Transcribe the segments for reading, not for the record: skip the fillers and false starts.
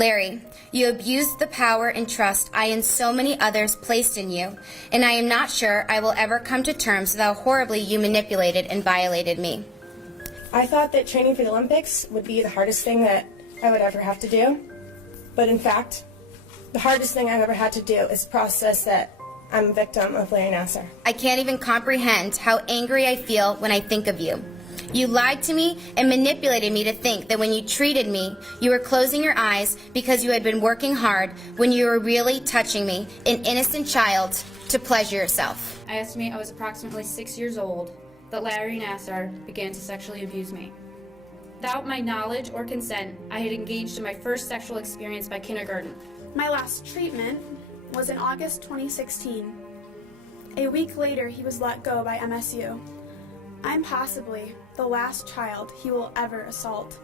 Larry, you abused the power and trust I and so many others placed in you, and I am not sure I will ever come to terms with how horribly you manipulated and violated me. I thought that training for the Olympics would be the hardest thing that I would ever have to do, but in fact, the hardest thing I've ever had to do is process that I'm a victim of Larry Nassar. I can't even comprehend how angry I feel when I think of you. You lied to me and manipulated me to think that when you treated me, you were closing your eyes because you had been working hard when you were really touching me, an innocent child, to pleasure yourself. I estimate I was approximately 6 years old that Larry Nassar began to sexually abuse me. Without my knowledge or consent, I had engaged in my first sexual experience by kindergarten. My last treatment was in August 2016. A week later, he was let go by MSU. I'm possibly the last child he will ever assault.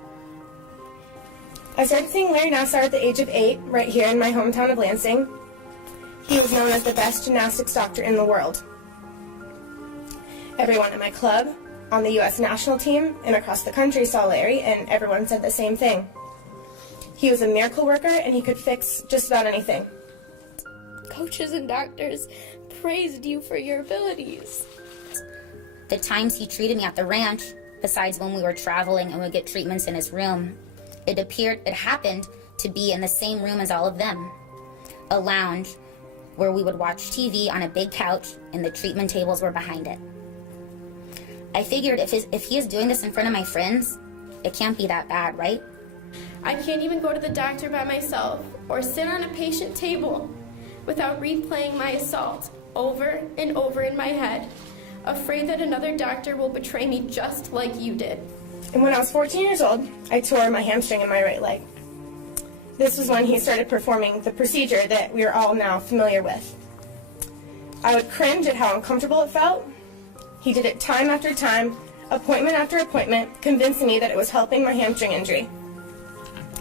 I started seeing Larry Nassar at the age of 8, right here in my hometown of Lansing. He was known as the best gymnastics doctor in the world. Everyone in my club, on the U.S. national team, and across the country saw Larry, and everyone said the same thing. He was a miracle worker, and he could fix just about anything. Coaches and doctors praised you for your abilities. The times he treated me at the ranch, besides when we were traveling and would get treatments in his room, it happened to be in the same room as all of them. A lounge where we would watch TV on a big couch and the treatment tables were behind it. I figured if he is doing this in front of my friends, it can't be that bad, right? I can't even go to the doctor by myself or sit on a patient table without replaying my assault over and over in my head, afraid that another doctor will betray me just like you did. And when I was 14 years old, I tore my hamstring in my right leg. This was when he started performing the procedure that we are all now familiar with. I would cringe at how uncomfortable it felt. He did it time after time, appointment after appointment, convincing me that it was helping my hamstring injury.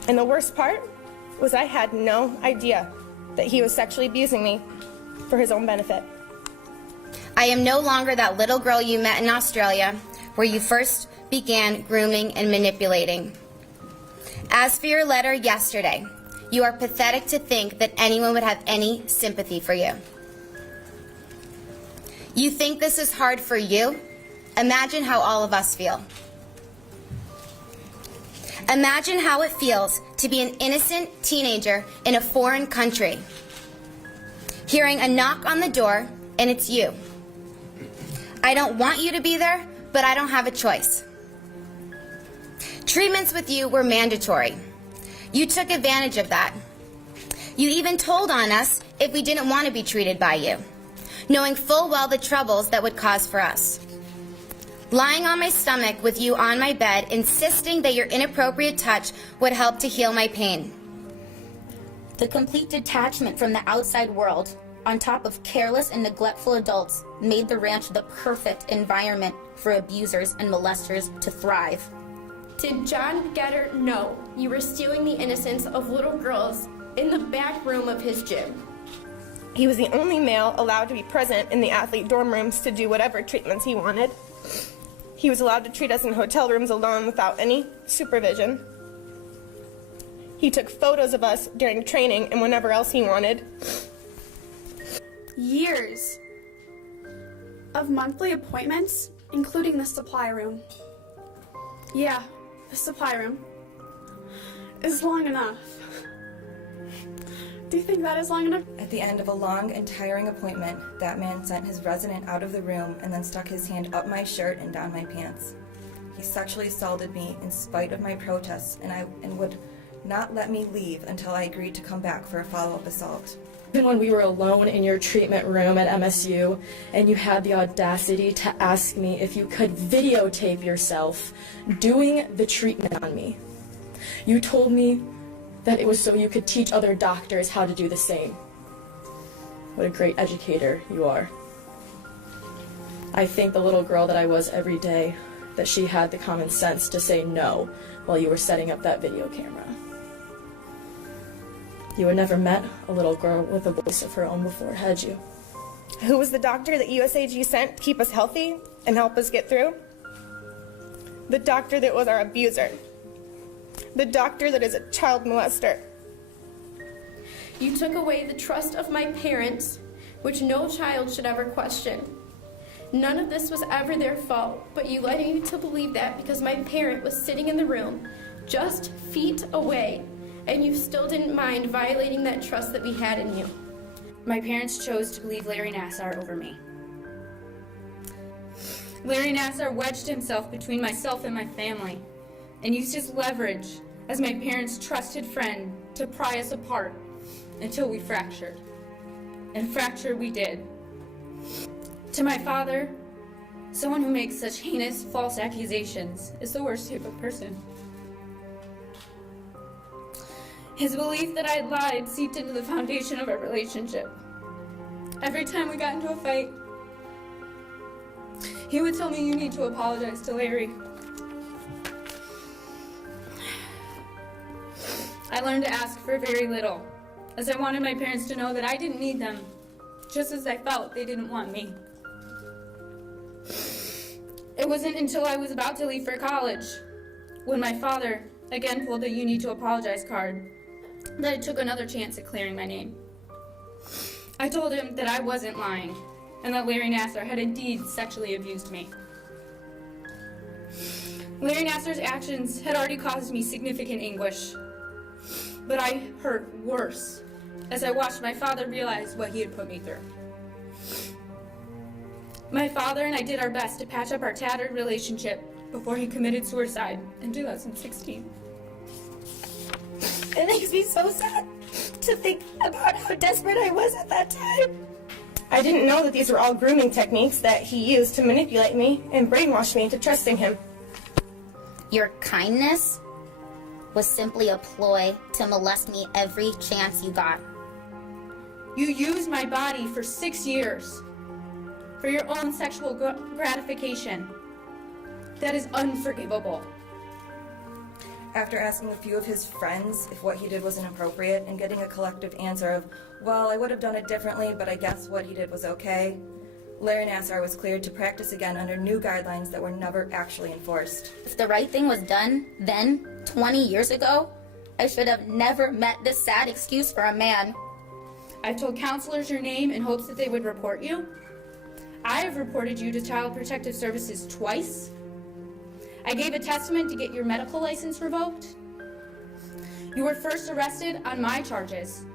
And the worst part was I had no idea that he was sexually abusing me for his own benefit. I am no longer that little girl you met in Australia where you first began grooming and manipulating. As for your letter yesterday, you are pathetic to think that anyone would have any sympathy for you. You think this is hard for you? Imagine how all of us feel. Imagine how it feels to be an innocent teenager in a foreign country, hearing a knock on the door and it's you. I don't want you to be there, but I don't have a choice. Treatments with you were mandatory. You took advantage of that. You even told on us if we didn't want to be treated by you, knowing full well the troubles that would cause for us. Lying on my stomach with you on my bed, insisting that your inappropriate touch would help to heal my pain. The complete detachment from the outside world, on top of careless and neglectful adults, made the ranch the perfect environment for abusers and molesters to thrive. Did John Getter know you were stealing the innocence of little girls in the back room of his gym? He was the only male allowed to be present in the athlete dorm rooms to do whatever treatments he wanted. He was allowed to treat us in hotel rooms alone without any supervision. He took photos of us during training and whenever else he wanted. Years of monthly appointments, including the supply room. Yeah, the supply room is long enough. Do you think that is long enough? At the end of a long and tiring appointment, that man sent his resident out of the room and then stuck his hand up my shirt and down my pants. He sexually assaulted me in spite of my protests and would not let me leave until I agreed to come back for a follow-up assault. Even when we were alone in your treatment room at MSU and you had the audacity to ask me if you could videotape yourself doing the treatment on me, you told me that it was so you could teach other doctors how to do the same. What a great educator you are. I thank the little girl that I was every day that she had the common sense to say no while you were setting up that video camera. You had never met a little girl with a voice of her own before, had you? Who was the doctor that USAG sent to keep us healthy and help us get through? The doctor that was our abuser. The doctor that is a child molester. You took away the trust of my parents, which no child should ever question. None of this was ever their fault, but you led me to believe that because my parent was sitting in the room, just feet away, and you still didn't mind violating that trust that we had in you. My parents chose to believe Larry Nassar over me. Larry Nassar wedged himself between myself and my family and used his leverage as my parents' trusted friend to pry us apart until we fractured. And fracture we did. To my father, someone who makes such heinous, false accusations is the worst type of person. His belief that I had lied seeped into the foundation of our relationship. Every time we got into a fight, he would tell me, "You need to apologize to Larry." I learned to ask for very little, as I wanted my parents to know that I didn't need them, just as I felt they didn't want me. It wasn't until I was about to leave for college, when my father again pulled the "You need to apologize" card, that I took another chance at clearing my name. I told him that I wasn't lying, and that Larry Nassar had indeed sexually abused me. Larry Nassar's actions had already caused me significant anguish, but I hurt worse as I watched my father realize what he had put me through. My father and I did our best to patch up our tattered relationship before he committed suicide in 2016. It makes me so sad to think about how desperate I was at that time. I didn't know that these were all grooming techniques that he used to manipulate me and brainwash me into trusting him. Your kindness was simply a ploy to molest me every chance you got. You used my body for 6 years for your own sexual gratification. That is unforgivable. After asking a few of his friends if what he did was inappropriate and getting a collective answer of, "Well, I would have done it differently, but I guess what he did was okay," Larry Nassar was cleared to practice again under new guidelines that were never actually enforced. If the right thing was done then, 20 years ago, I should have never met this sad excuse for a man. I've told counselors your name in hopes that they would report you. I have reported you to Child Protective Services twice. I gave a testament to get your medical license revoked. You were first arrested on my charges.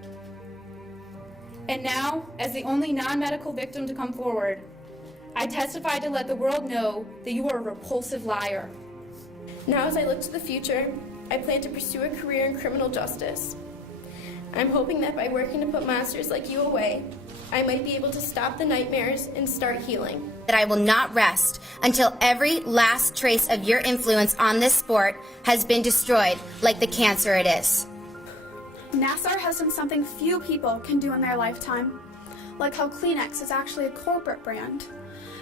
And now, as the only non-medical victim to come forward, I testify to let the world know that you are a repulsive liar. Now, as I look to the future, I plan to pursue a career in criminal justice. I'm hoping that by working to put monsters like you away, I might be able to stop the nightmares and start healing. That I will not rest until every last trace of your influence on this sport has been destroyed, like the cancer it is. Nassar has done something few people can do in their lifetime, like how Kleenex is actually a corporate brand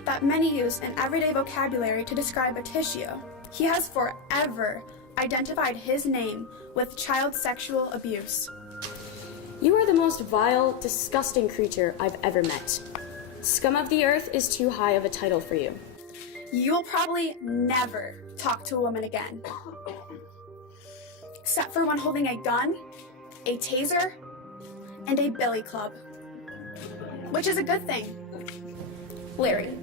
that many use in everyday vocabulary to describe a tissue. He has forever identified his name with child sexual abuse. You are the most vile, disgusting creature I've ever met. Scum of the earth is too high of a title for you. You will probably never talk to a woman again. Except for one holding a gun, a taser, and a billy club. Which is a good thing. Larry,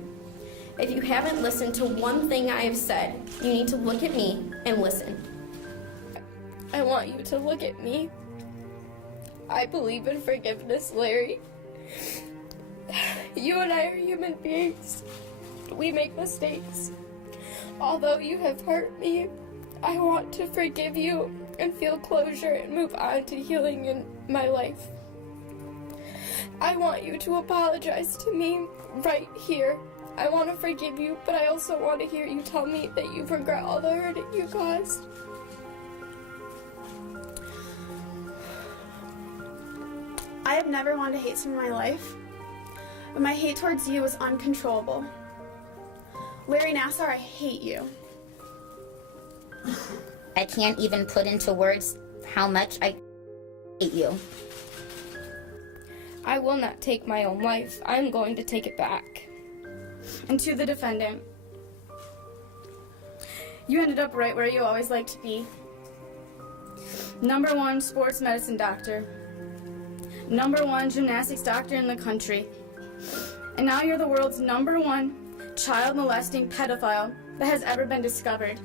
if you haven't listened to one thing I have said, you need to look at me and listen. I want you to look at me. I believe in forgiveness, Larry. You and I are human beings. We make mistakes. Although you have hurt me, I want to forgive you and feel closure and move on to healing in my life. I want you to apologize to me right here. I want to forgive you, but I also want to hear you tell me that you regret all the hurt you caused. I have never wanted to hate someone in my life, but my hate towards you is uncontrollable. Larry Nassar, I hate you. I can't even put into words how much I hate you. I will not take my own life. I'm going to take it back. And to the defendant, you ended up right where you always like to be. #1 sports medicine doctor. #1 gymnastics doctor in the country. And now you're the world's #1 child molesting pedophile that has ever been discovered.